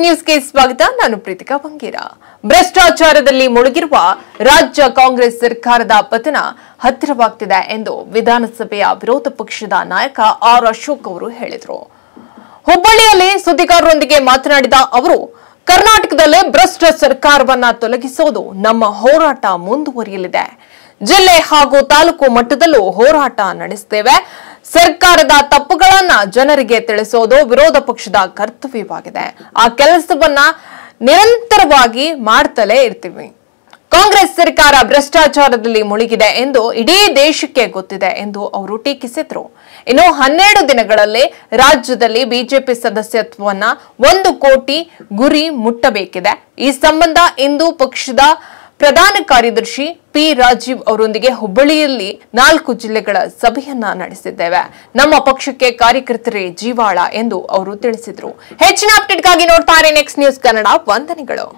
Next ನ್ಯೂಸ್ಗೆ ಸ್ವಾಗತ. ನಾನು ಪ್ರೀತಿಕಾ ಬಂಗೇರ. ಭ್ರಷ್ಟಾಚಾರದಲ್ಲಿ ಮುಳುಗಿರುವ ರಾಜ್ಯ ಕಾಂಗ್ರೆಸ್ ಸರ್ಕಾರದ ಪತನ ಹತ್ತಿರವಾಗ್ತಿದೆ ಎಂದು ವಿಧಾನಸಭೆಯ ವಿರೋಧ ಪಕ್ಷದ ನಾಯಕ ಆರ್ ಅಶೋಕ್ ಅವರು ಹೇಳಿದರು. ಹುಬ್ಬಳ್ಳಿಯಲ್ಲಿ ಸುದ್ದಿಗಾರರೊಂದಿಗೆ ಮಾತನಾಡಿದ ಅವರು, ಕರ್ನಾಟಕದಲ್ಲೇ ಭ್ರಷ್ಟ ಸರ್ಕಾರವನ್ನ ತೊಲಗಿಸೋದು ನಮ್ಮ ಹೋರಾಟ ಮುಂದುವರಿಯಲಿದೆ. ಜಿಲ್ಲೆ ಹಾಗೂ ತಾಲೂಕು ಮಟ್ಟದಲ್ಲೂ ಹೋರಾಟ ನಡೆಸುತ್ತೇವೆ. ಸರ್ಕಾರದ ತಪ್ಪುಗಳನ್ನ ಜನರಿಗೆ ತಿಳಿಸೋದು ವಿರೋಧ ಪಕ್ಷದ ಕರ್ತವ್ಯವಾಗಿದೆ. ಆ ಕೆಲಸವನ್ನ ನಿರಂತರವಾಗಿ ಮಾಡ್ತಲೇ ಇರ್ತೀವಿ. ಕಾಂಗ್ರೆಸ್ ಸರ್ಕಾರ ಭ್ರಷ್ಟಾಚಾರದಲ್ಲಿ ಮುಳುಗಿದೆ ಎಂದು ಇಡೀ ದೇಶಕ್ಕೆ ಗೊತ್ತಿದೆ ಎಂದು ಅವರು ಟೀಕಿಸಿದ್ರು. ಇನ್ನು 12 ದಿನಗಳಲ್ಲಿ ರಾಜ್ಯದಲ್ಲಿ ಬಿಜೆಪಿ ಸದಸ್ಯತ್ವವನ್ನ 1 ಕೋಟಿ ಗುರಿ ಮುಟ್ಟಬೇಕಿದೆ. ಈ ಸಂಬಂಧ ಇಂದು ಪಕ್ಷದ ಪ್ರಧಾನ ಕಾರ್ಯದರ್ಶಿ ಪಿ ರಾಜೀವ್ ಅವರೊಂದಿಗೆ ಹುಬ್ಬಳ್ಳಿಯಲ್ಲಿ 4 ಜಿಲ್ಲೆಗಳ ಸಭೆಯನ್ನ ನಡೆಸಿದ್ದೇವೆ. ನಮ್ಮ ಪಕ್ಷಕ್ಕೆ ಕಾರ್ಯಕರ್ತರೇ ಜೀವಾಳ ಎಂದು ಅವರು ತಿಳಿಸಿದ್ರು. ಹೆಚ್ಚಿನ ಅಪ್ಡೇಟ್ಗಾಗಿ ನೋಡ್ತಾರೆ ನೆಕ್ಸ್ಟ್ ನ್ಯೂಸ್ ಕನ್ನಡ. ವಂದನೆಗಳು.